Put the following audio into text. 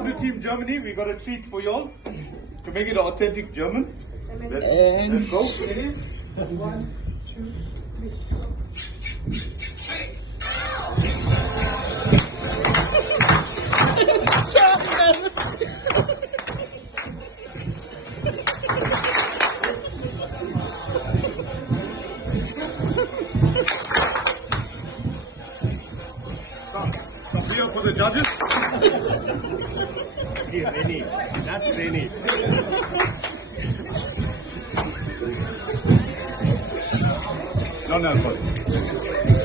W Team Germany, we got a treat for y'all to make it an authentic German. Let's go. It is 1, 2, 3. Stop here for the judges. He's Rennie. That's Rennie. Non-alcoholic.